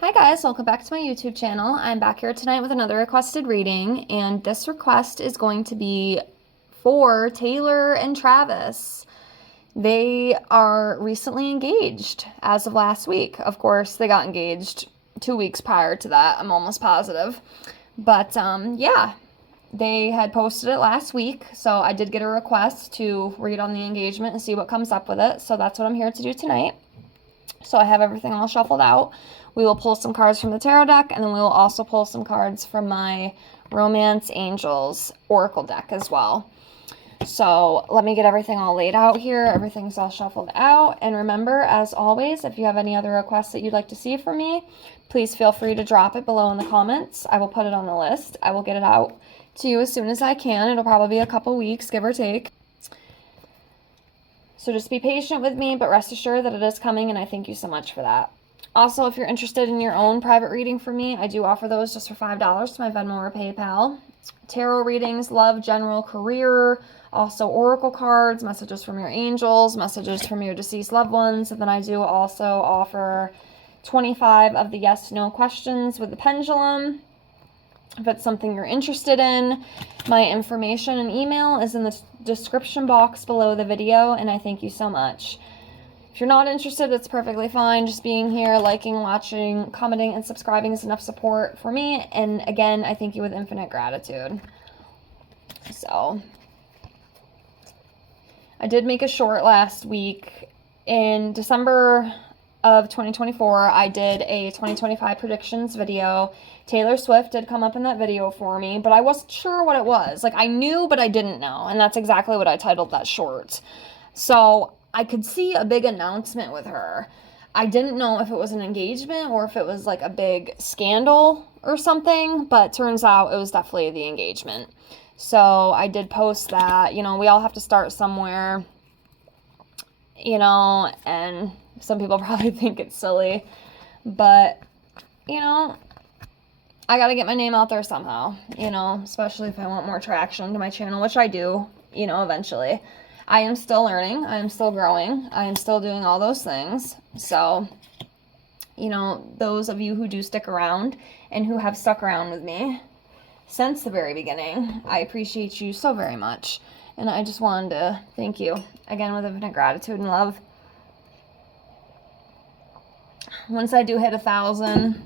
Hi guys, welcome back to my YouTube channel. I'm back here tonight with another requested reading, and this request is going to be for Taylor and Travis. They are recently engaged as of last week. Of course, they got engaged 2 weeks prior to that, I'm almost positive. But yeah, they had posted it last week, so I did get a request to read on the engagement and see what comes up with it. So that's what I'm here to do tonight. So I have everything all shuffled out. We will pull some cards from the tarot deck, and then we will also pull some cards from my Romance Angels Oracle deck as well. So let me get everything all laid out here. Everything's all shuffled out. And remember, as always, if you have any other requests that you'd like to see from me, please feel free to drop it below in the comments. I will put it on the list. I will get it out to you as soon as I can. It'll probably be a couple weeks, give or take. So just be patient with me, but rest assured that it is coming, and I thank you so much for that. Also, if you're interested in your own private reading from me, I do offer those just for $5 to my Venmo or PayPal. Tarot readings, love, general, career, also oracle cards, messages from your angels, messages from your deceased loved ones. And then I do also offer 25 of the yes/no questions with the pendulum. If it's something you're interested in, my information and email is in the description box below the video, and I thank you so much. If you're not interested, it's perfectly fine. Just being here, liking, watching, commenting, and subscribing is enough support for me. And again, I thank you with infinite gratitude. So, I did make a short last week. In December of 2024, I did a 2025 predictions video. Taylor Swift did come up in that video for me, but I wasn't sure what it was. Like, I knew, but I didn't know. And that's exactly what I titled that short. So I could see a big announcement with her. I didn't know if it was an engagement or if it was like a big scandal or something, but turns out it was definitely the engagement. So I did post that, we all have to start somewhere, and some people probably think it's silly, but, I got to get my name out there somehow, especially if I want more traction to my channel, which I do, eventually. I am still learning. I am still growing. I am still doing all those things. So, those of you who do stick around and who have stuck around with me since the very beginning, I appreciate you so very much. And I just wanted to thank you again with infinite gratitude and love. Once I do hit 1,000,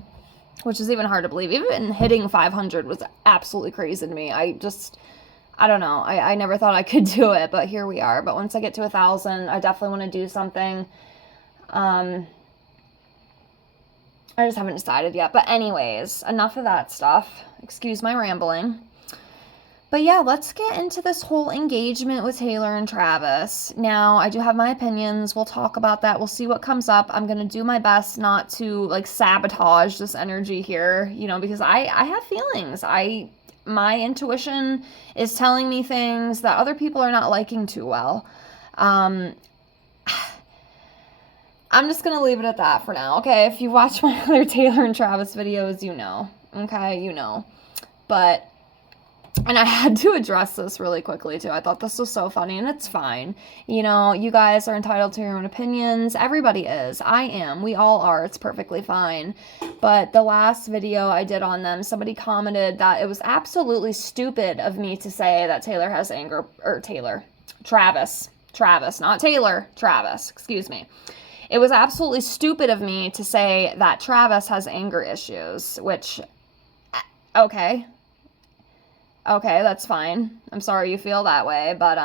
which is even hard to believe, even hitting 500 was absolutely crazy to me. I don't know. I never thought I could do it, but here we are. But once I get to 1,000, I definitely want to do something. I just haven't decided yet. But anyways, enough of that stuff. Excuse my rambling. But yeah, let's get into this whole engagement with Taylor and Travis. Now, I do have my opinions. We'll talk about that. We'll see what comes up. I'm going to do my best not to sabotage this energy here, because I have feelings. My intuition is telling me things that other people are not liking too well. I'm just going to leave it at that for now, okay? If you watch my other Taylor and Travis videos, okay? But, and I had to address this really quickly, too. I thought this was so funny, and it's fine. You guys are entitled to your own opinions. Everybody is. I am. We all are. It's perfectly fine. But the last video I did on them, somebody commented that it was absolutely stupid of me to say that Taylor has anger, or Travis, not Taylor, Travis, excuse me. It was absolutely stupid of me to say that Travis has anger issues, which, okay, that's fine. I'm sorry you feel that way, but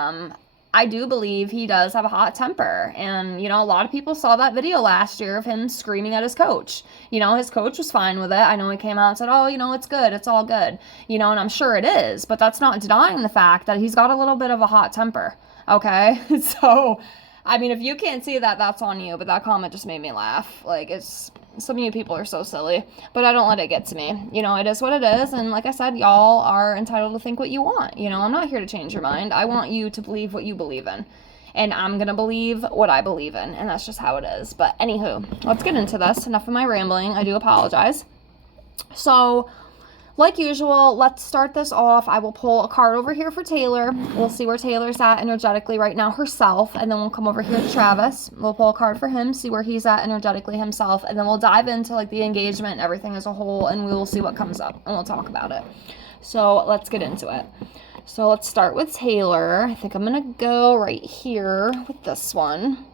I do believe he does have a hot temper. And, a lot of people saw that video last year of him screaming at his coach. His coach was fine with it. I know he came out and said, oh, it's good. It's all good. And I'm sure it is. But that's not denying the fact that he's got a little bit of a hot temper. Okay? So, if you can't see that, that's on you. But that comment just made me laugh. Some of you people are so silly. But I don't let it get to me. It is what it is. And like I said, y'all are entitled to think what you want. I'm not here to change your mind. I want you to believe what you believe in. And I'm going to believe what I believe in. And that's just how it is. But anywho, let's get into this. Enough of my rambling. I do apologize. So, like usual, let's start this off. I will pull a card over here for Taylor. We'll see where Taylor's at energetically right now herself, and then we'll come over here to Travis. We'll pull a card for him, see where he's at energetically himself, and then we'll dive into like the engagement and everything as a whole, and we will see what comes up, and we'll talk about it. So let's get into it. So let's start with Taylor. I think I'm going to go right here with this one.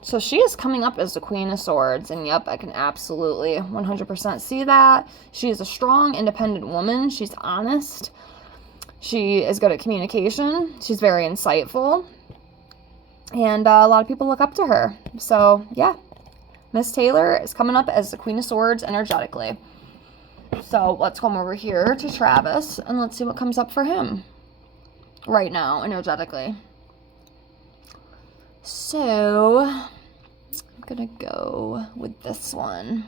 So she is coming up as the Queen of Swords, and yep, I can absolutely 100% see that. She is a strong, independent woman. She's honest. She is good at communication. She's very insightful. And a lot of people look up to her. So, yeah, Miss Taylor is coming up as the Queen of Swords energetically. So let's come over here to Travis, and let's see what comes up for him right now energetically. So I'm gonna go with this one.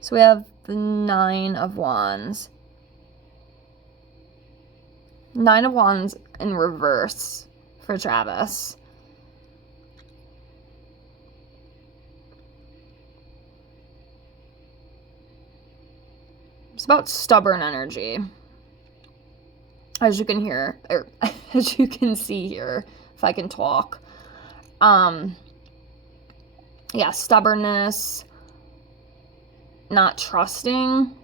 So we have the Nine of Wands. Nine of Wands in reverse for Travis. It's about stubborn energy, as you can hear, or as you can see here, if I can talk. Yeah, stubbornness, not trusting.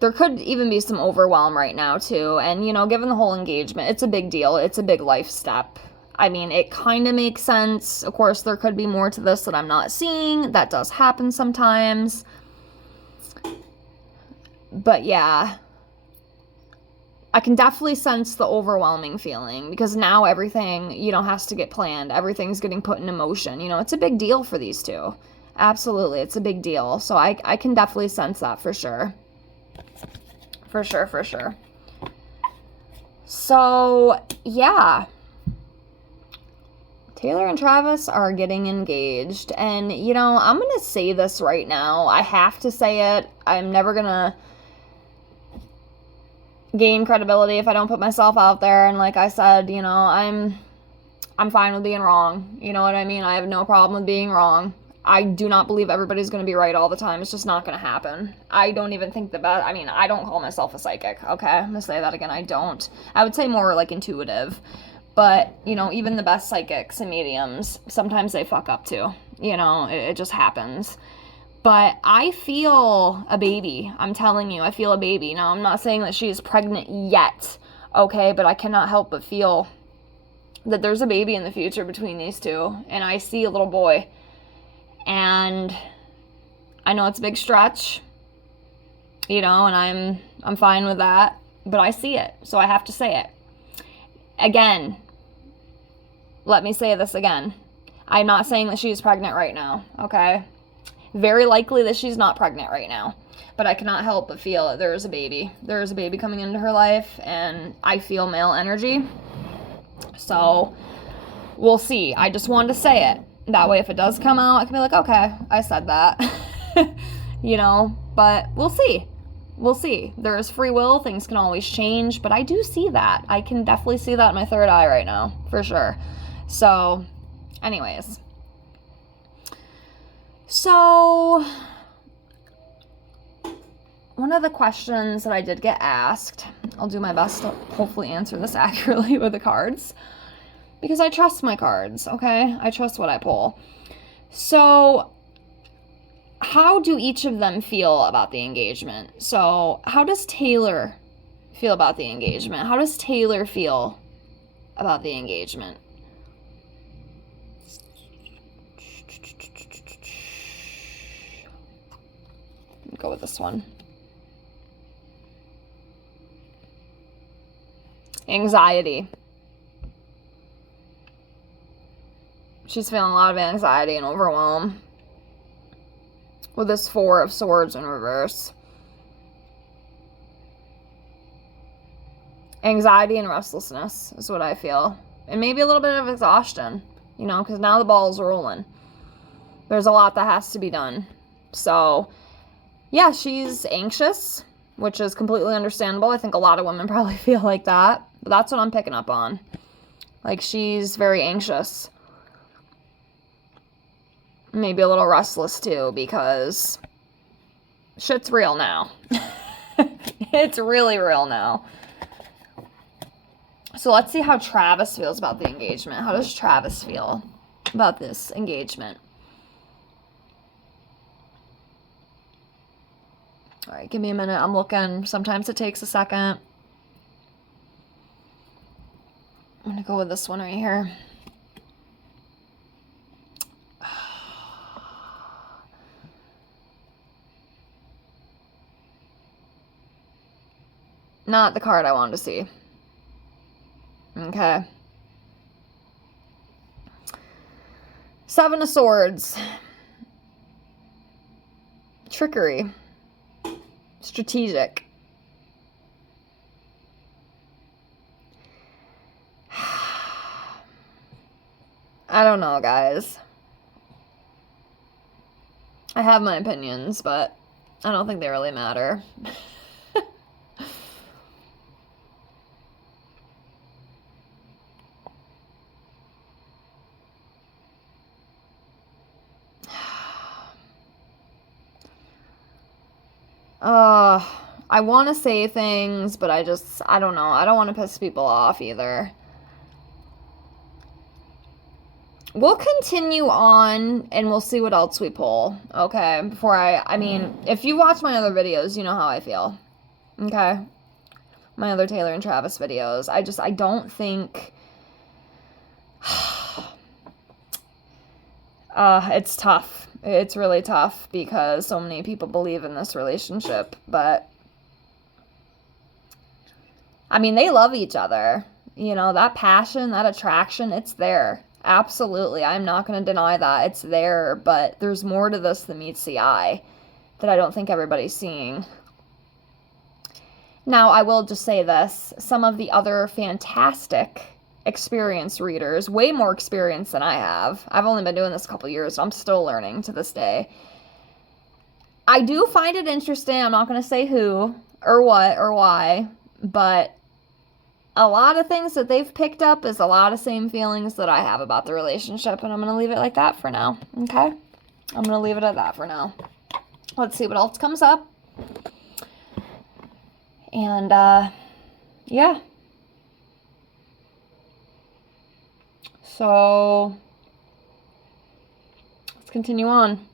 There could even be some overwhelm right now, too. And, you know, given the whole engagement, it's a big deal. It's a big life step. I mean, it kind of makes sense. Of course, there could be more to this that I'm not seeing. That does happen sometimes. But yeah, I can definitely sense the overwhelming feeling, because now everything, you know, has to get planned. Everything's getting put into motion. You know, it's a big deal for these two. Absolutely, it's a big deal. So I can definitely sense that for sure. For sure. So, yeah. Taylor and Travis are getting engaged. And, you know, I'm going to say this right now. I have to say it. I'm never going to gain credibility if I don't put myself out there. And like I said, you know, I'm fine with being wrong. You know what I mean? I have no problem with being wrong. I do not believe everybody's going to be right all the time. It's just not going to happen. I don't even think I don't call myself a psychic, okay? I'm going to say that again. I don't. I would say more like intuitive. But, you know, even the best psychics and mediums, sometimes they fuck up too. You know, it just happens. But I feel a baby. I'm telling you, I feel a baby. Now, I'm not saying that she is pregnant yet, okay? But I cannot help but feel that there's a baby in the future between these two. And I see a little boy. And I know it's a big stretch, you know, and I'm fine with that. But I see it, so I have to say it. Again, let me say this again. I'm not saying that she's pregnant right now, okay? Very likely that she's not pregnant right now. But I cannot help but feel that there is a baby. There is a baby coming into her life, and I feel male energy. So, we'll see. I just wanted to say it. That way, if it does come out, I can be like, okay, I said that. You know, but we'll see. We'll see. There is free will. Things can always change, but I do see that. I can definitely see that in my third eye right now, for sure. So, anyways. So, one of the questions that I did get asked, I'll do my best to hopefully answer this accurately with the cards, because I trust my cards, okay? I trust what I pull. So, how do each of them feel about the engagement? So, how does Taylor feel about the engagement? How does Taylor feel about the engagement? Go with this one. Anxiety. She's feeling a lot of anxiety and overwhelm with this Four of Swords in reverse. Anxiety and restlessness is what I feel. And maybe a little bit of exhaustion, you know, because now the ball's rolling. There's a lot that has to be done. So, yeah, she's anxious. which is completely understandable. I think a lot of women probably feel like that, but that's what I'm picking up on. Like, she's very anxious. Maybe a little restless too, because shit's real now. It's really real now. So let's see how Travis feels about the engagement. How does Travis feel about this engagement? All right, give me a minute. I'm looking. Sometimes it takes a second. I'm going to go with this one right here. Not the card I wanted to see. Okay. Seven of Swords. Trickery. Strategic. I don't know, guys. I have my opinions, but I don't think they really matter. I want to say things, but I don't know. I don't want to piss people off either. We'll continue on, and we'll see what else we pull, okay? Before I mean, if you watch my other videos, you know how I feel, okay? My other Taylor and Travis videos. I don't think... it's tough. It's really tough because so many people believe in this relationship, but... I mean, they love each other. You know, that passion, that attraction, it's there. Absolutely. I'm not going to deny that. It's there, but there's more to this than meets the eye that I don't think everybody's seeing. Now, I will just say this. Some of the other fantastic experienced readers, way more experience than I have. I've only been doing this a couple years, so I'm still learning to this day. I do find it interesting. I'm not going to say who or what or why, but a lot of things that they've picked up is a lot of same feelings that I have about the relationship, and I'm going to leave it like that for now, okay? I'm going to leave it at that for now. Let's see what else comes up. And, yeah. So, let's continue on.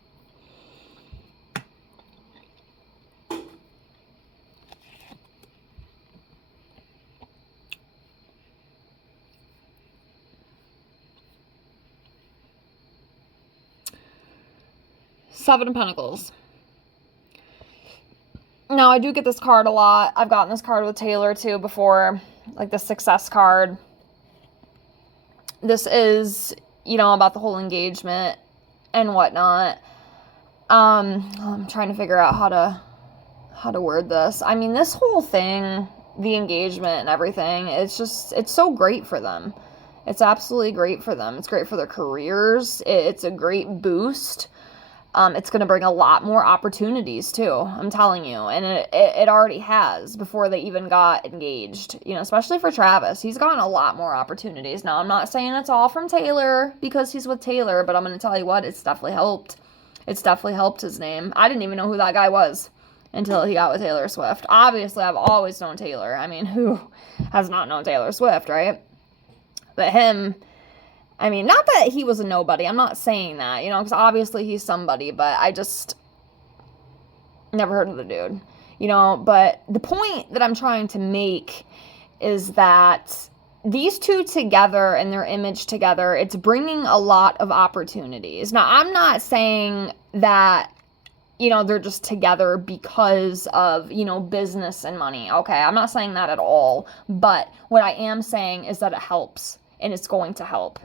Seven of Pentacles. Now, I do get this card a lot. I've gotten this card with Taylor, too, before. Like, the Success card. This is, you know, about the whole engagement and whatnot. I'm trying to figure out how to word this. I mean, this whole thing, the engagement and everything, it's so great for them. It's absolutely great for them. It's great for their careers. It's a great boost. It's going to bring a lot more opportunities, too, I'm telling you. And it already has before they even got engaged, you know, especially for Travis. He's gotten a lot more opportunities. Now, I'm not saying it's all from Taylor because he's with Taylor, but I'm going to tell you what, it's definitely helped. It's definitely helped his name. I didn't even know who that guy was until he got with Taylor Swift. Obviously, I've always known Taylor. I mean, who has not known Taylor Swift, right? But him... I mean, not that he was a nobody. I'm not saying that, you know, because obviously he's somebody, but I just never heard of the dude, you know. But the point that I'm trying to make is that these two together and their image together, it's bringing a lot of opportunities. Now, I'm not saying that, you know, they're just together because of, you know, business and money. Okay, I'm not saying that at all. But what I am saying is that it helps, and it's going to help.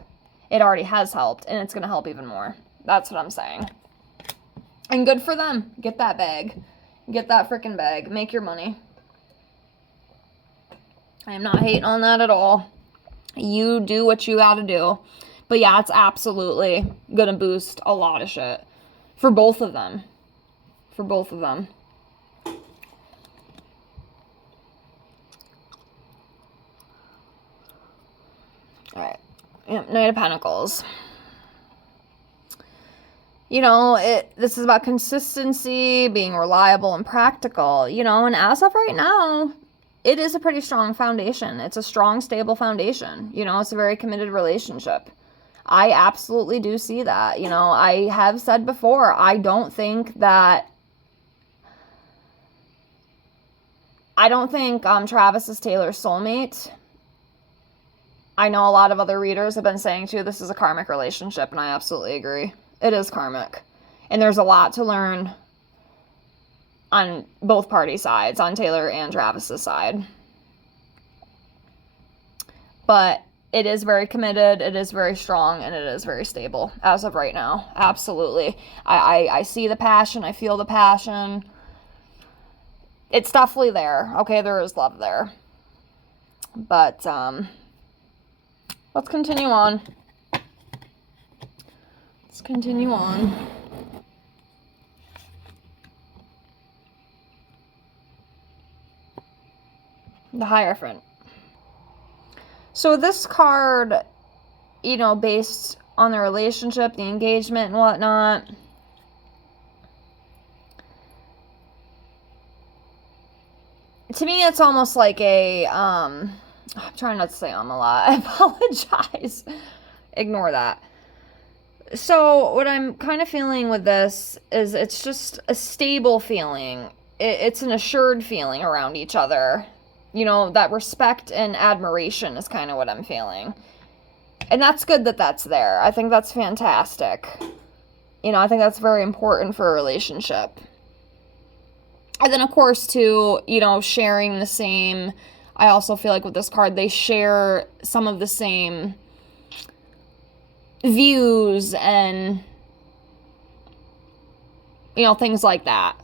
It already has helped, and it's going to help even more. That's what I'm saying. And good for them. Get that bag. Get that freaking bag. Make your money. I am not hating on that at all. You do what you gotta do. But yeah, it's absolutely going to boost a lot of shit. For both of them. For both of them. All right. Yep, Knight of Pentacles. You know, this is about consistency, being reliable and practical, you know, and as of right now, it is a pretty strong foundation. It's a strong, stable foundation. You know, it's a very committed relationship. I absolutely do see that. You know, I have said before, I don't think Travis is Taylor's soulmate. I know a lot of other readers have been saying too, this is a karmic relationship, and I absolutely agree. It is karmic. And there's a lot to learn on both party sides, on Taylor and Travis's side. But it is very committed, it is very strong, and it is very stable as of right now. Absolutely. I see the passion, I feel the passion. It's definitely there. Okay, there is love there. But, let's continue on. Let's continue on. The Hierophant. So this card, you know, based on the relationship, the engagement and whatnot, to me it's almost like a, I'm trying not to say a lot. I apologize. Ignore that. So what I'm kind of feeling with this is it's just a stable feeling. It's an assured feeling around each other. You know, that respect and admiration is kind of what I'm feeling. And that's good that that's there. I think that's fantastic. You know, I think that's very important for a relationship. And then, of course, too, you know, sharing the same, I also feel like with this card, they share some of the same views and, you know, things like that.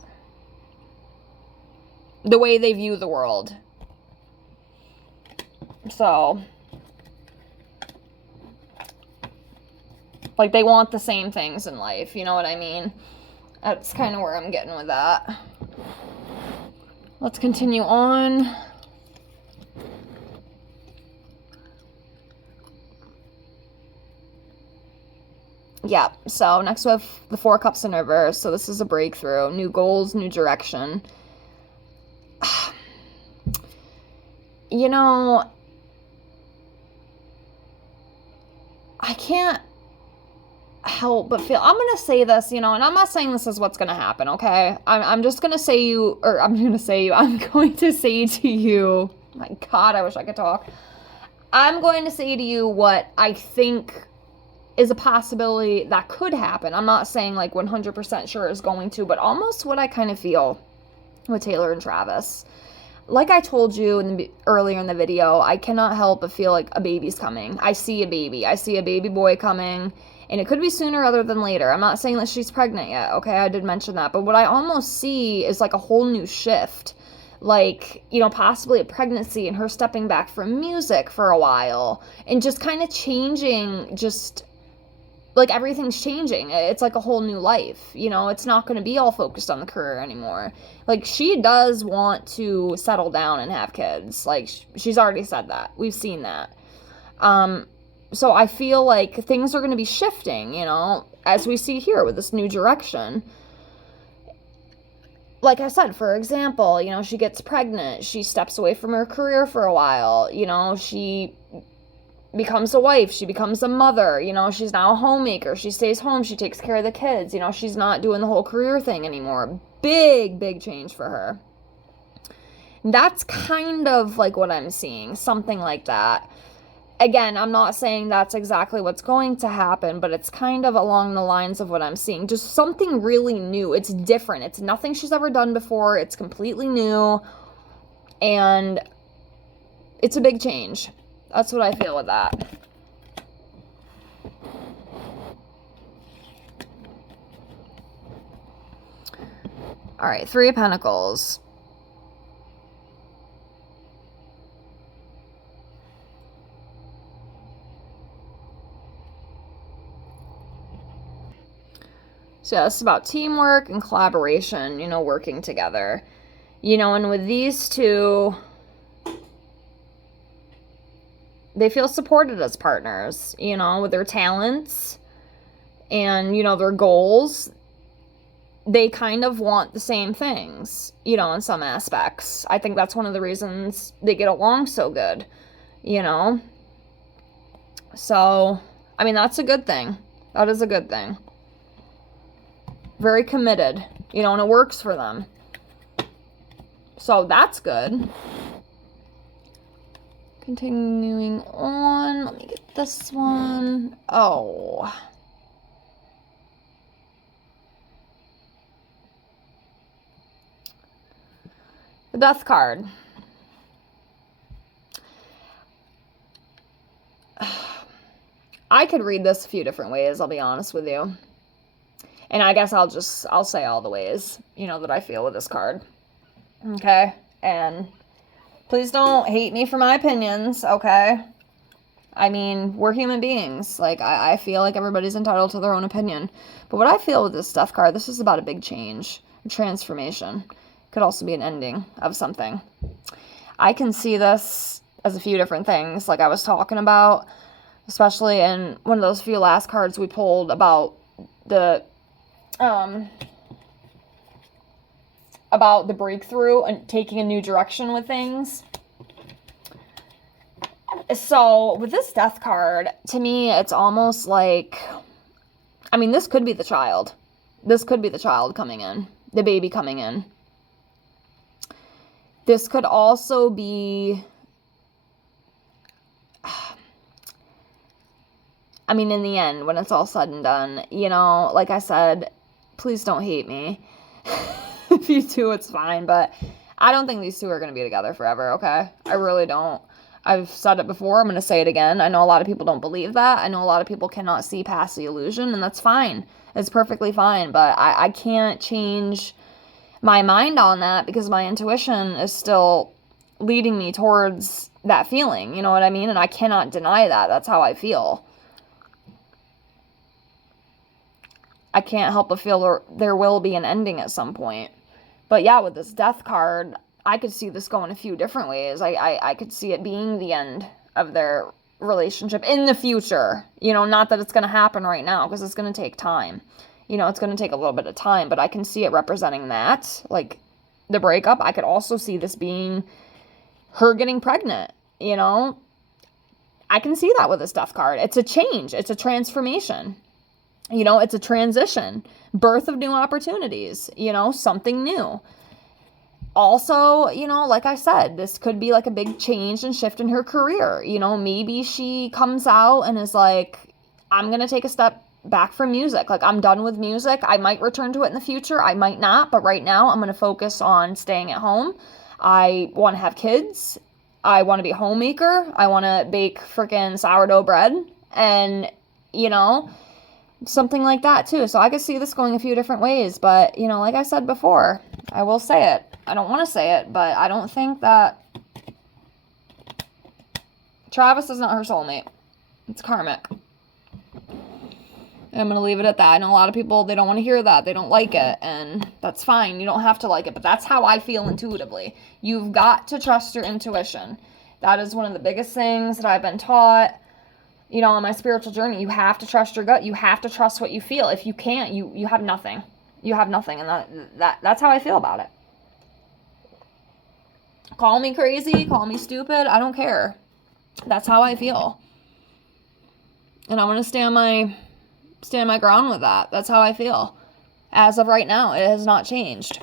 The way they view the world. So, like, they want the same things in life, you know what I mean? That's kind of where I'm getting with that. Let's continue on. Yeah, so next we have the Four Cups in reverse. So this is a breakthrough. New goals, new direction. You know, I can't help but feel, I'm going to say this, you know, and I'm not saying this is what's going to happen, okay? I'm just going to say I'm going to say to you, my God, I wish I could talk. I'm going to say to you what I think is a possibility that could happen. I'm not saying like 100% sure is going to, but almost what I kind of feel with Taylor and Travis. Like I told you earlier in the video, I cannot help but feel like a baby's coming. I see a baby. I see a baby boy coming, and it could be sooner rather than later. I'm not saying that she's pregnant yet, okay? I did mention that. But what I almost see is like a whole new shift. Like, you know, possibly a pregnancy and her stepping back from music for a while and just kind of changing, just like everything's changing. It's like a whole new life, you know. It's not going to be all focused on the career anymore. Like, she does want to settle down and have kids. Like, she's already said that. We've seen that. So I feel like things are going to be shifting, you know, as we see here with this new direction. Like I said, for example, you know, she gets pregnant, she steps away from her career for a while, you know, she becomes a wife, she becomes a mother, you know, she's now a homemaker, she stays home, she takes care of the kids, you know, she's not doing the whole career thing anymore. Big change for her. That's kind of like what I'm seeing, something like that. Again, I'm not saying that's exactly what's going to happen, but it's kind of along the lines of what I'm seeing. Just something really new. It's different. It's nothing she's ever done before. It's completely new. And it's a big change. That's what I feel with that. All right, Three of Pentacles. So yeah, this is about teamwork and collaboration, you know, working together. You know, and with these two, they feel supported as partners, you know, with their talents and, you know, their goals. They kind of want the same things, you know, in some aspects. I think that's one of the reasons they get along so good, you know. So, I mean, that's a good thing. That is a good thing. Very committed, you know, and it works for them. So that's good. Continuing on, let me get this one. Oh. The Death card. I could read this a few different ways, I'll be honest with you. And I guess I'll say all the ways, you know, that I feel with this card. Okay? And please don't hate me for my opinions, okay? I mean, we're human beings. Like, I feel like everybody's entitled to their own opinion. But what I feel with this Death card, this is about a big change, a transformation. Could also be an ending of something. I can see this as a few different things, like I was talking about, especially in one of those few last cards we pulled about the breakthrough and taking a new direction with things. So with this Death card, to me, it's almost like, I mean, this could be the child. This could be the child coming in, the baby coming in. This could also be, I mean, in the end, when it's all said and done, you know, like I said, please don't hate me. If you do, it's fine, but I don't think these two are going to be together forever, okay? I really don't. I've said it before, I'm going to say it again. I know a lot of people don't believe that. I know a lot of people cannot see past the illusion, and that's fine. It's perfectly fine, but I can't change my mind on that because my intuition is still leading me towards that feeling, you know what I mean? And I cannot deny that. That's how I feel. I can't help but feel there will be an ending at some point. But yeah, with this Death card, I could see this going a few different ways. I could see it being the end of their relationship in the future. You know, not that it's going to happen right now, because it's going to take time. You know, it's going to take a little bit of time, but I can see it representing that, like the breakup. I could also see this being her getting pregnant, you know. I can see that with this Death card. It's a change. It's a transformation. You know, it's a transition, birth of new opportunities, you know, something new. Also, you know, like I said, this could be like a big change and shift in her career. You know, maybe she comes out and is like, I'm going to take a step back from music. Like, I'm done with music. I might return to it in the future. I might not. But right now, I'm going to focus on staying at home. I want to have kids. I want to be a homemaker. I want to bake freaking sourdough bread. And, you know, something like that too. So I could see this going a few different ways. But, you know, like I said before, I will say it. I don't want to say it, but I don't think that Travis is not her soulmate. It's karmic. And I'm going to leave it at that. I know a lot of people, they don't want to hear that. They don't like it. And that's fine. You don't have to like it. But that's how I feel intuitively. You've got to trust your intuition. That is one of the biggest things that I've been taught, you know, on my spiritual journey. You have to trust your gut. You have to trust what you feel. If you can't, you have nothing. You have nothing. And that's how I feel about it. Call me crazy, call me stupid, I don't care. That's how I feel. And I want to stand my ground with that. That's how I feel. As of right now, it has not changed.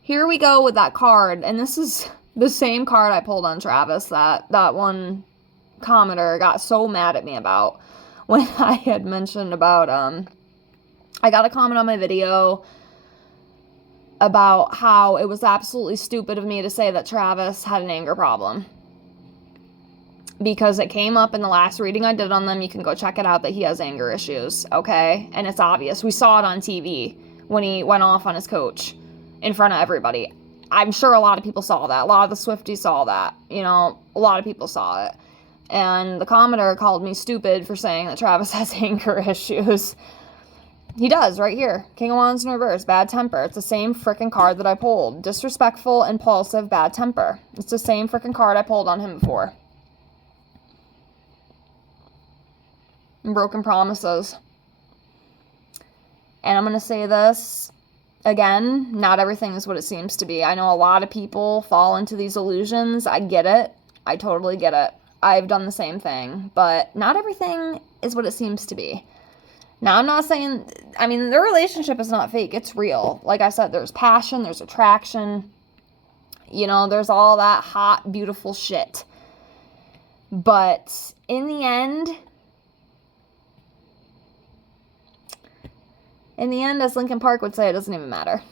Here we go with that card, and this is the same card I pulled on Travis that one commenter got so mad at me about when I had mentioned about, I got a comment on my video about how it was absolutely stupid of me to say that Travis had an anger problem. Because it came up in the last reading I did on them. You can go check it out that he has anger issues, okay? And it's obvious. We saw it on TV when he went off on his coach in front of everybody. I'm sure a lot of people saw that. A lot of the Swifties saw that. You know, a lot of people saw it. And the commenter called me stupid for saying that Travis has anger issues. He does, right here. King of Wands in reverse, bad temper. It's the same freaking card that I pulled. Disrespectful, impulsive, bad temper. It's the same freaking card I pulled on him before. And broken promises. And I'm going to say this again, not everything is what it seems to be. I know a lot of people fall into these illusions. I get it. I totally get it. I've done the same thing. But not everything is what it seems to be. Now, I'm not saying, I mean, their relationship is not fake. It's real. Like I said, there's passion, there's attraction. You know, there's all that hot, beautiful shit. But in the end, as Linkin Park would say, it doesn't even matter.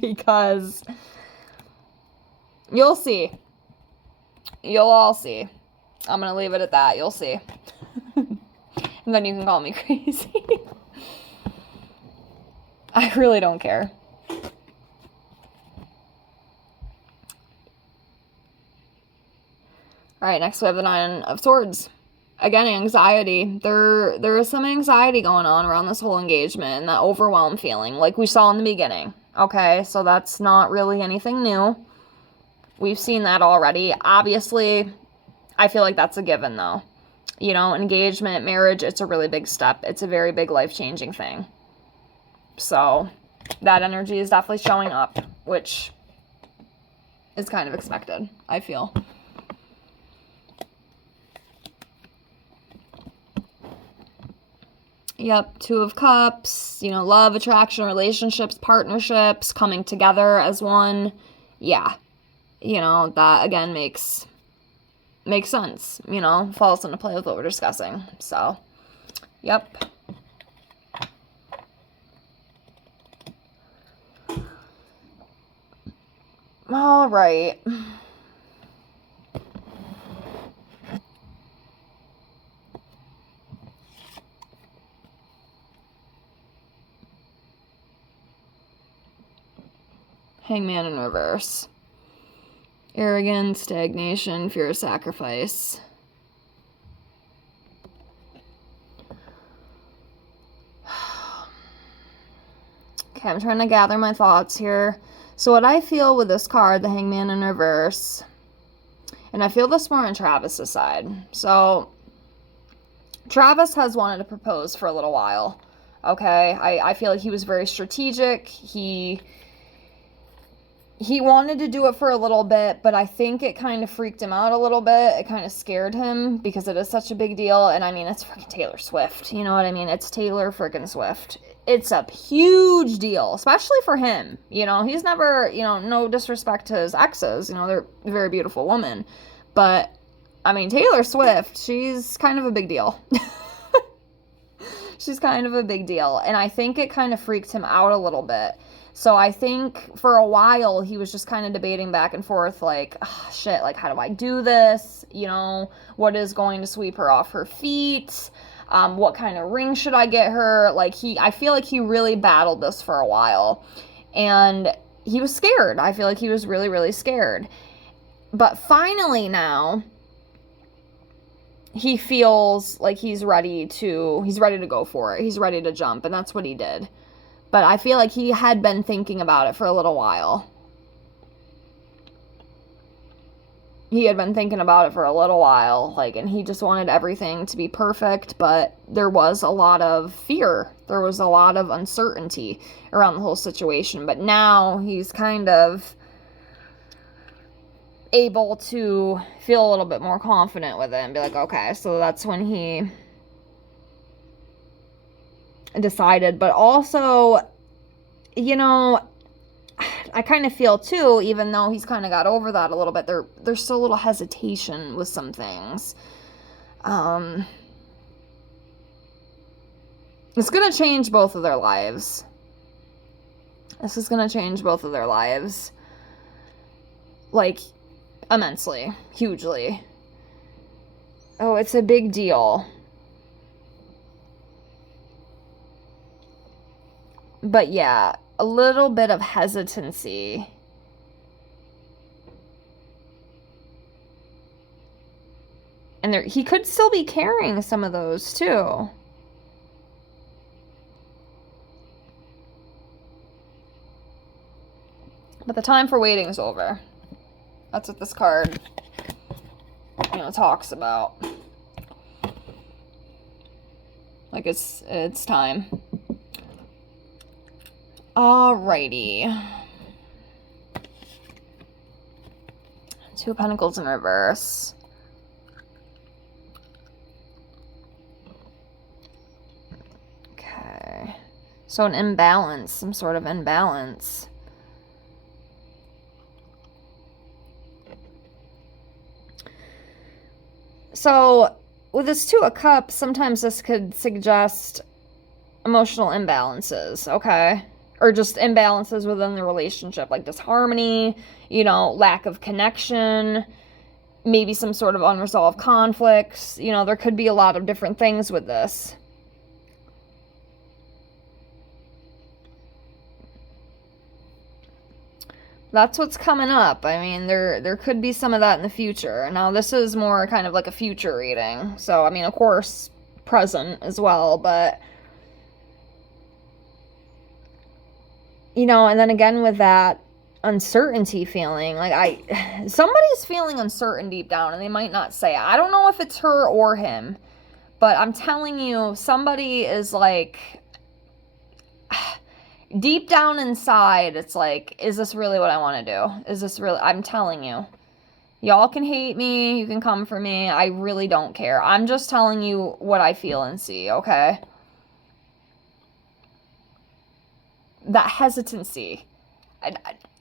Because you'll see. You'll all see. I'm going to leave it at that. You'll see. And then you can call me crazy. I really don't care. Alright, next we have the Nine of Swords. Again, anxiety. There is some anxiety going on around this whole engagement and that overwhelm feeling, like we saw in the beginning. Okay, so that's not really anything new. We've seen that already. Obviously, I feel like that's a given, though. You know, engagement, marriage, it's a really big step. It's a very big life-changing thing. So, that energy is definitely showing up, which is kind of expected, I feel. Yep, Two of Cups, you know, love, attraction, relationships, partnerships, coming together as one. Yeah, you know, that, again, makes sense, you know, falls into play with what we're discussing. So, yep. All right. Hangman in reverse. Arrogance, stagnation, fear of sacrifice. Okay, I'm trying to gather my thoughts here. So what I feel with this card, the Hangman in reverse, and I feel this more on Travis's side. So Travis has wanted to propose for a little while. Okay, I feel like he was very strategic. He wanted to do it for a little bit, but I think it kind of freaked him out a little bit. It kind of scared him because it is such a big deal. And I mean, it's freaking Taylor Swift. You know what I mean? It's Taylor freaking Swift. It's a huge deal, especially for him. You know, he's never, you know, no disrespect to his exes. You know, they're a very beautiful woman. But, I mean, Taylor Swift, she's kind of a big deal. She's kind of a big deal. And I think it kind of freaked him out a little bit. So I think for a while he was just kind of debating back and forth like, oh, shit, like how do I do this? You know, what is going to sweep her off her feet? What kind of ring should I get her? Like I feel like he really battled this for a while and he was scared. I feel like he was really, really scared. But finally now he feels like he's ready to go for it. He's ready to jump, and that's what he did. But I feel like he had been thinking about it for a little while. Like, and he just wanted everything to be perfect, but there was a lot of fear. There was a lot of uncertainty around the whole situation. But now he's kind of able to feel a little bit more confident with it and be like, okay, so that's when he decided. But also, you know, I kind of feel too, even though he's kind of got over that a little bit, there's still a little hesitation with some things. It's gonna change both of their lives. This is gonna change both of their lives, like, immensely, hugely. Oh, it's a big deal. But yeah, a little bit of hesitancy. And he could still be carrying some of those too. But the time for waiting is over. That's what this card, talks about. Like, it's time. Alrighty. 2 of Pentacles in reverse. Okay. So an imbalance, some sort of imbalance. So with this 2 of Cups, sometimes this could suggest emotional imbalances, okay? Or just imbalances within the relationship, like disharmony, lack of connection, maybe some sort of unresolved conflicts. There could be a lot of different things with this. That's what's coming up. I mean, there could be some of that in the future. Now, this is more kind of like a future reading. So, I mean, of course, present as well, but and then again with that uncertainty feeling, like somebody's feeling uncertain deep down, and they might not say it. I don't know if it's her or him, but I'm telling you, somebody is like, deep down inside, it's like, is this really what I want to do? Is this really, I'm telling you, y'all can hate me, you can come for me, I really don't care. I'm just telling you what I feel and see, okay? That hesitancy,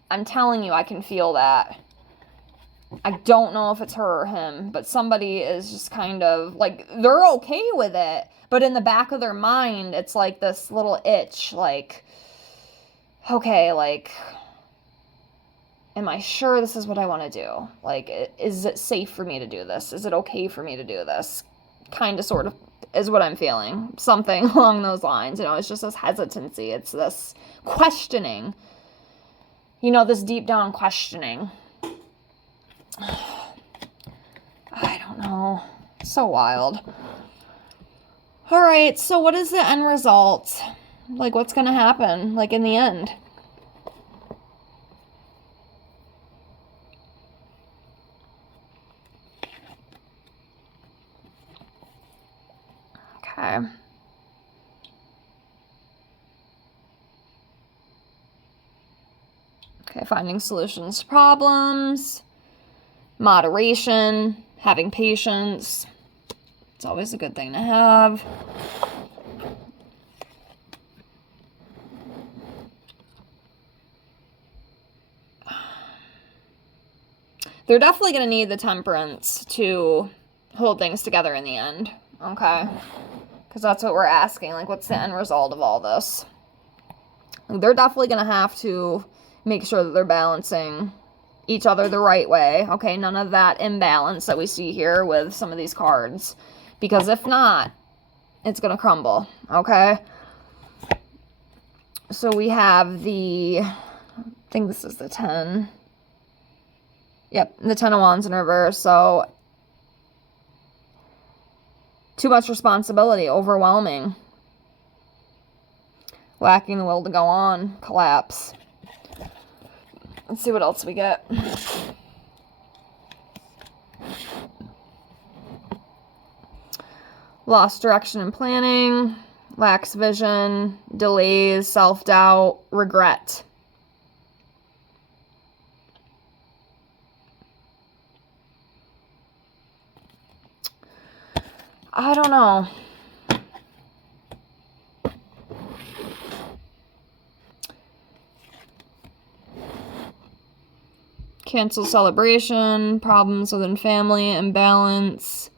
I'm telling you, I can feel that. I don't know if it's her or him, but somebody is just kind of, like, they're okay with it, but in the back of their mind, it's like this little itch, like, okay, like, am I sure this is what I want to do? Like, is it safe for me to do this? Is it okay for me to do this? Kind of, sort of, is what I'm feeling. Something along those lines. It's just this hesitancy. It's this questioning. This deep down questioning. I don't know. So wild. All right, so what is the end result? Like, what's going to happen, like, in the end? Okay. Okay, finding solutions to problems, moderation, having patience. It's always a good thing to have. They're definitely going to need the temperance to hold things together in the end, okay? Because that's what we're asking. Like, what's the end result of all this? They're definitely going to have to make sure that they're balancing each other the right way, okay? None of that imbalance that we see here with some of these cards. Because if not, it's going to crumble, okay? So we have I think this is the 10. Yep, the 10 of Wands in reverse. So, too much responsibility, overwhelming. Lacking the will to go on, collapse. Let's see what else we get. Lost direction and planning, lacks vision, delays, self-doubt, regret. I don't know. Cancel celebration, problems within family, imbalance.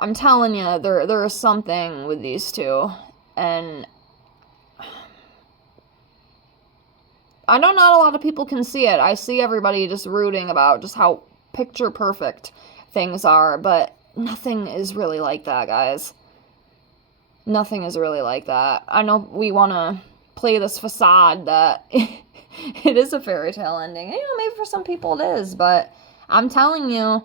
I'm telling you, there is something with these two, and I know not a lot of people can see it. I see everybody just rooting about just how picture perfect things are, but nothing is really like that, guys. Nothing is really like that. I know we want to play this facade that it is a fairy tale ending. Maybe for some people it is, but I'm telling you,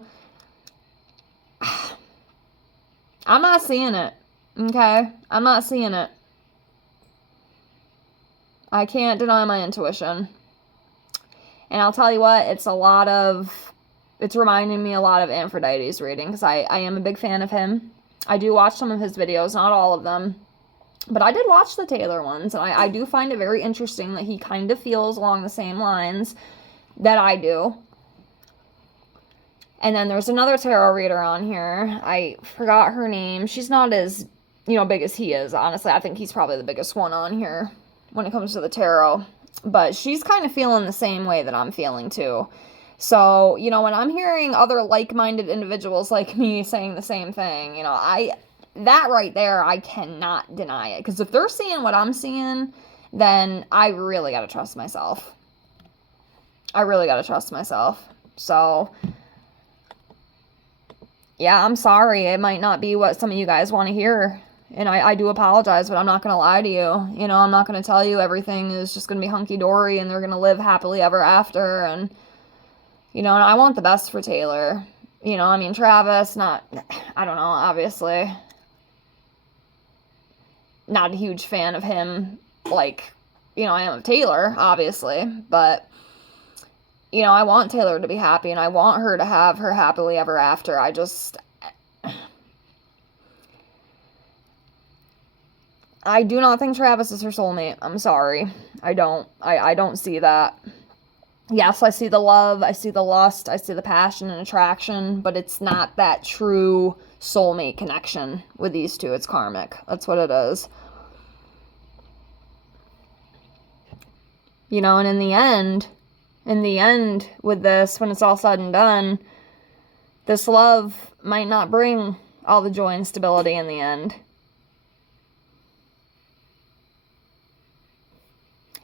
I'm not seeing it. Okay? I'm not seeing it. I can't deny my intuition. And I'll tell you what, it's reminding me a lot of Aphrodite's reading, because I am a big fan of him. I do watch some of his videos, not all of them. But I did watch the Taylor ones, and I do find it very interesting that he kind of feels along the same lines that I do. And then there's another tarot reader on here. I forgot her name. She's not as, big as he is, honestly. I think he's probably the biggest one on here when it comes to the tarot. But she's kind of feeling the same way that I'm feeling, too. So, when I'm hearing other like-minded individuals like me saying the same thing, that right there, I cannot deny it. Because if they're seeing what I'm seeing, then I really got to trust myself. So, yeah, I'm sorry. It might not be what some of you guys want to hear. And I do apologize, but I'm not going to lie to you. I'm not going to tell you everything is just going to be hunky-dory and they're going to live happily ever after. And, and I want the best for Taylor. Travis, I don't know, obviously. Not a huge fan of him, like, I am of Taylor, obviously. But, I want Taylor to be happy and I want her to have her happily ever after. I do not think Travis is her soulmate. I'm sorry. I don't. I don't see that. Yes, I see the love, I see the lust, I see the passion and attraction, but it's not that true soulmate connection with these two. It's karmic. That's what it is. And in the end with this, when it's all said and done, this love might not bring all the joy and stability in the end.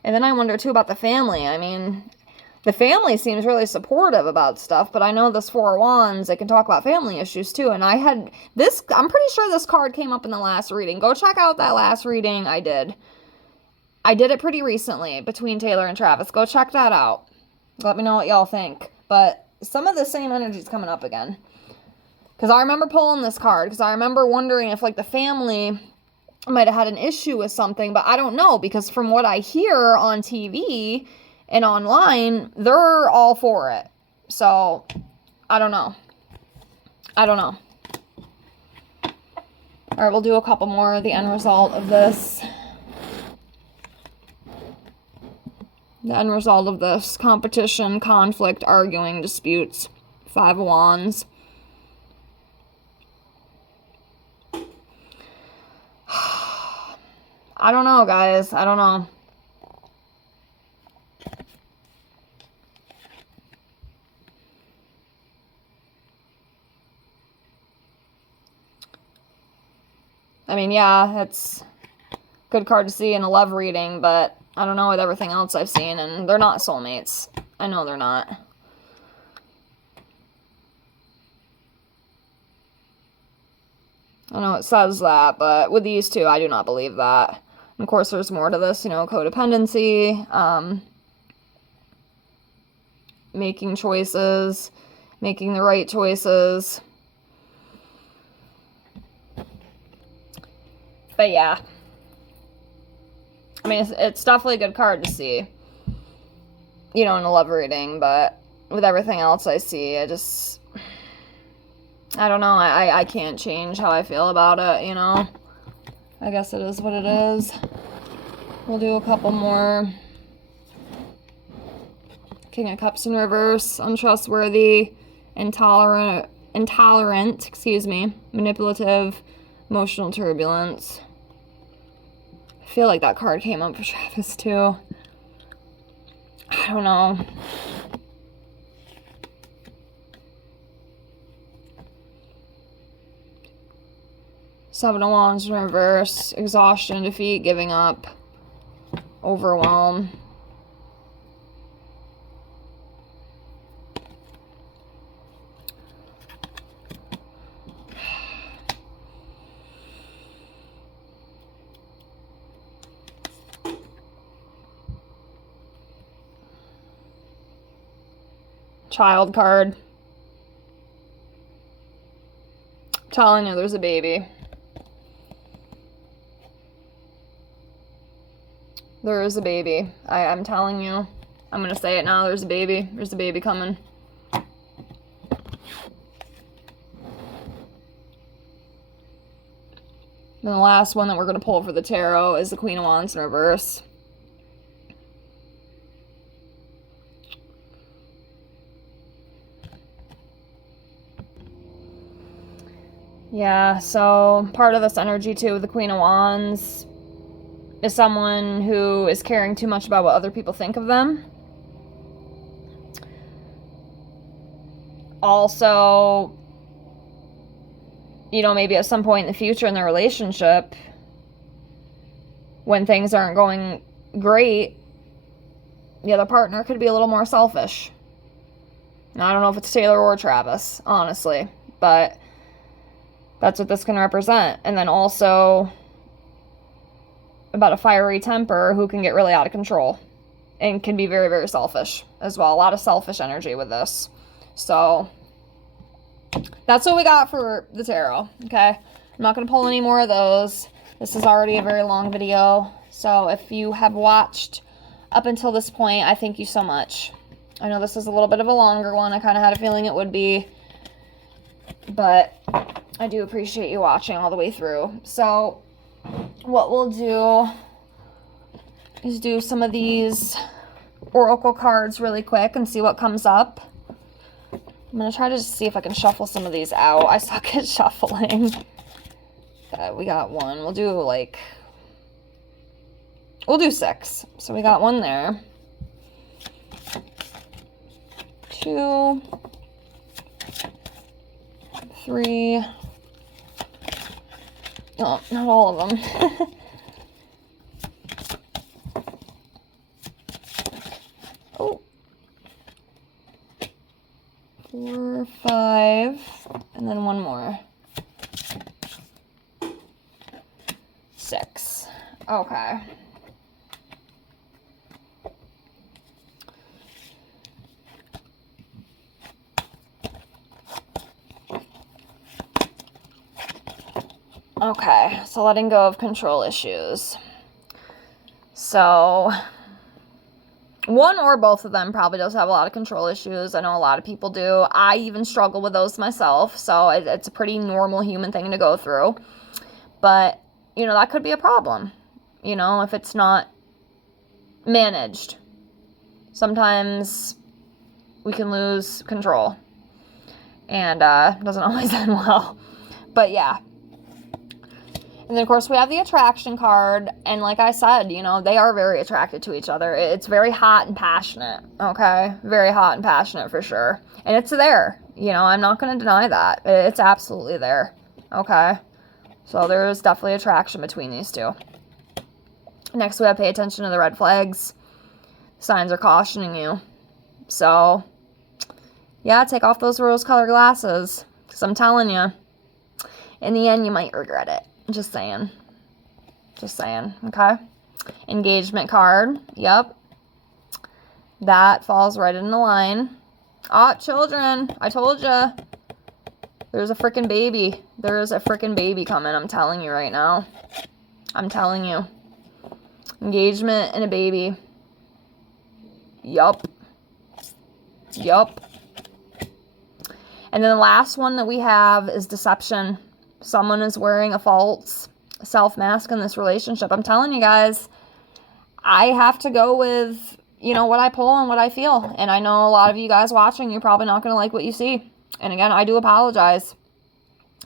And then I wonder, too, about the family. The family seems really supportive about stuff, but I know this Four of Wands, they can talk about family issues, too. And I'm pretty sure this card came up in the last reading. Go check out that last reading I did. I did it pretty recently between Taylor and Travis. Go check that out. Let me know what y'all think. But some of the same energy is coming up again. Because I remember pulling this card, because I remember wondering if, the family might have had an issue with something, but I don't know, because from what I hear on TV and online, they're all for it. So, I don't know. All right, we'll do a couple more. The end result of this. The end result of this. Competition, conflict, arguing, disputes. Five of Wands. I don't know, guys. I don't know. Yeah, it's a good card to see in a love reading, but I don't know with everything else I've seen, and they're not soulmates. I know they're not. I know it says that, but with these two, I do not believe that. And of course, there's more to this, codependency, making choices, making the right choices. But yeah. It's definitely a good card to see, in a love reading, but with everything else I see, I don't know, I can't change how I feel about it, I guess it is what it is. We'll do a couple more. King of Cups in reverse, untrustworthy, intolerant, manipulative, emotional turbulence. I feel like that card came up for Travis, too. I don't know. Seven of Wands in reverse. Exhaustion, defeat, giving up. Overwhelm. Child card. I'm telling you, there's a baby. There is a baby. I'm telling you. I'm going to say it now. There's a baby. There's a baby coming. And the last one that we're going to pull for the tarot is the Queen of Wands in reverse. Yeah, so part of this energy too with the Queen of Wands is someone who is caring too much about what other people think of them. Also, you know, maybe at some point in the future in the relationship, when things aren't going great, the other partner could be a little more selfish. And I don't know if it's Taylor or Travis, honestly, but that's what this can represent. And then also about a fiery temper who can get really out of control and can be very, very selfish as well. A lot of selfish energy with this. So that's what we got for the tarot, okay? I'm not going to pull any more of those. This is already a very long video. So if you have watched up until this point, I thank you so much. I know this is a little bit of a longer one. I kind of had a feeling it would be. But I do appreciate you watching all the way through. So what we'll do is do some of these oracle cards really quick and see what comes up. I'm going to try to just see if I can shuffle some of these out. I suck at shuffling. Okay, we got one. We'll do 6. So we got one there. 2, 3. Oh, not all of them. 4, 5, and then one more. 6. Okay. Okay, so letting go of control issues. So one or both of them probably does have a lot of control issues. I know a lot of people do. I even struggle with those myself, so it's a pretty normal human thing to go through. But, you know, that could be a problem, you know, if it's not managed. Sometimes we can lose control, and it doesn't always end well. But yeah. And then, of course, we have the attraction card. And like I said, you know, they are very attracted to each other. It's very hot and passionate, okay? Very hot and passionate for sure. And it's there. You know, I'm not going to deny that. It's absolutely there, okay? So there is definitely attraction between these two. Next, we have pay attention to the red flags. Signs are cautioning you. So, yeah, take off those rose-colored glasses. Because I'm telling you, in the end, you might regret it. Just saying. Just saying, okay? Engagement card. Yep. That falls right in the line. Ah, children. I told you. There's a freaking baby. There is a freaking baby coming. I'm telling you right now. I'm telling you. Engagement and a baby. Yup. Yup. And then the last one that we have is deception. Someone is wearing a false self-mask in this relationship. I'm telling you guys, I have to go with, you know, what I pull and what I feel. And I know a lot of you guys watching, you're probably not going to like what you see. And again, I do apologize.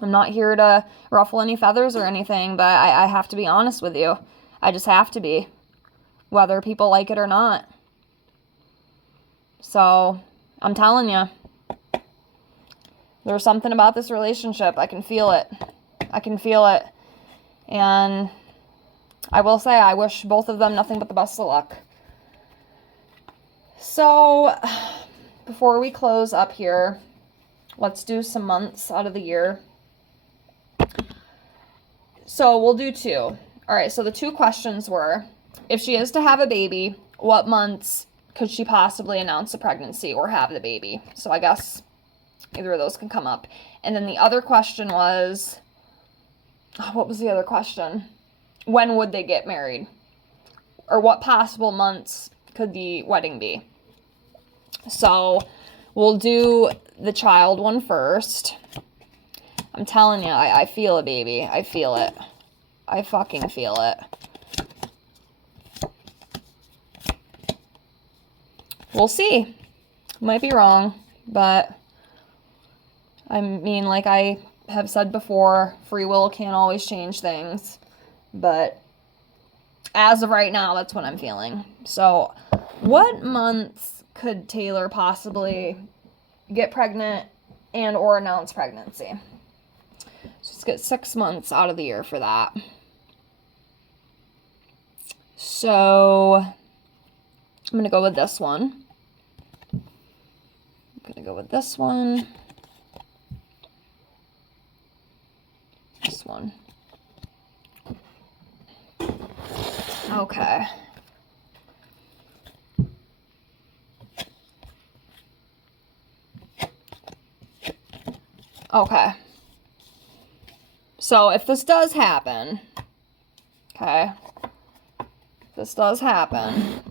I'm not here to ruffle any feathers or anything, but I have to be honest with you. I just have to be, whether people like it or not. So, I'm telling you, there's something about this relationship. I can feel it. I can feel it. And I will say, I wish both of them nothing but the best of luck. So, before we close up here, let's do some months out of the year. So, we'll do 2. All right, so the 2 questions were, if she is to have a baby, what months could she possibly announce a pregnancy or have the baby? So, I guess either of those can come up. And then the other question was, what was the other question? When would they get married? or what possible months could the wedding be. So we'll do the child one first. I'm telling you, I feel it, baby. I feel it. I fucking feel it. We'll see. Might be wrong, but I mean, like I have said before, free will can't always change things. But as of right now, that's what I'm feeling. So what months could Taylor possibly get pregnant and or announce pregnancy? So let's get 6 months out of the year for that. So I'm going to go with this one. I'm going to go with this one. This one. Okay. Okay. So if this does happen, okay, if this does happen,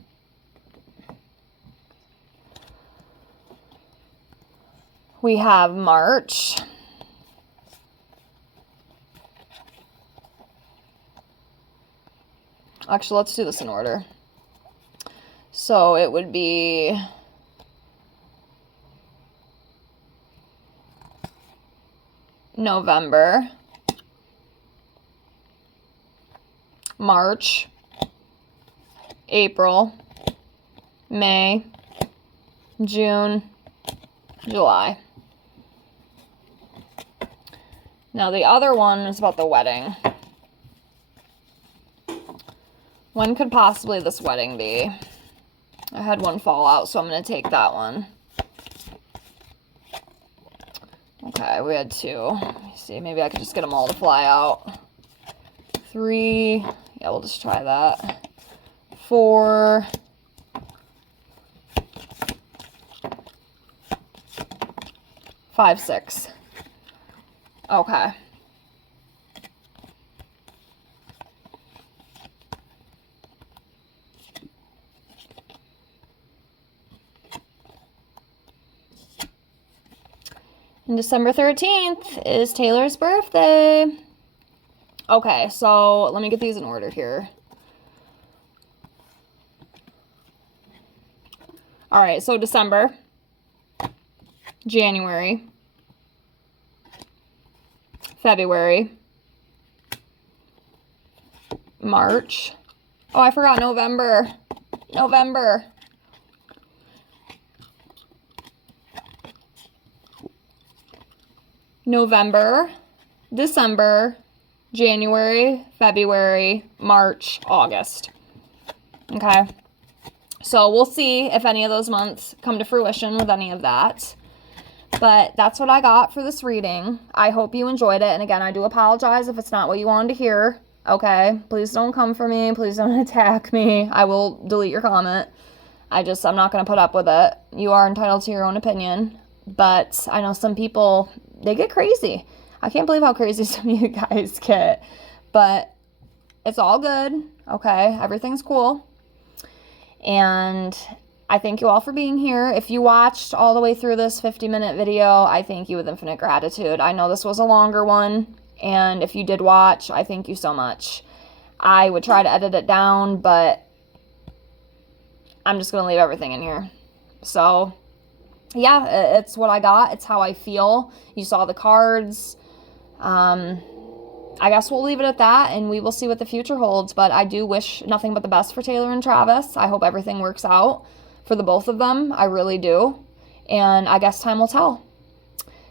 we have March. Actually, let's do this in order. So it would be November, March, April, May, June, July. Now the other one is about the wedding. When could possibly this wedding be? I had one fall out, so I'm going to take that one. Okay, we had 2. Let me see, maybe I could just get them all to fly out. 3. Yeah, we'll just try that. 4. 5, 6. Okay. And December 13th is Taylor's birthday. Okay, so let me get these in order here. All right, so December, January, February, March. Oh, I forgot November. November. November, December, January, February, March, August. Okay. So we'll see if any of those months come to fruition with any of that. But that's what I got for this reading. I hope you enjoyed it. And again, I do apologize if it's not what you wanted to hear. Okay. Please don't come for me. Please don't attack me. I will delete your comment. I'm not going to put up with it. You are entitled to your own opinion. But I know some people, they get crazy. I can't believe how crazy some of you guys get. But it's all good. Okay. Everything's cool. And I thank you all for being here. If you watched all the way through this 50-minute video, I thank you with infinite gratitude. I know this was a longer one. And if you did watch, I thank you so much. I would try to edit it down, but I'm just going to leave everything in here. So yeah, it's what I got. It's how I feel. You saw the cards. I guess we'll leave it at that, and we will see what the future holds. But I do wish nothing but the best for Taylor and Travis. I hope everything works out for the both of them. I really do. And I guess time will tell.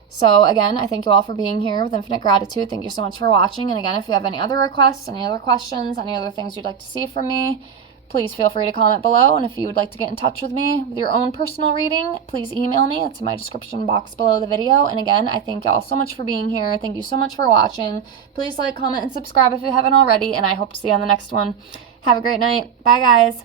So again, I thank you all for being here with infinite gratitude. Thank you so much for watching. And again, if you have any other requests, any other questions, any other things you'd like to see from me, please feel free to comment below. And if you would like to get in touch with me with your own personal reading, please email me. It's in my description box below the video. And again, I thank y'all so much for being here. Thank you so much for watching. Please like, comment, and subscribe if you haven't already. And I hope to see you on the next one. Have a great night. Bye, guys.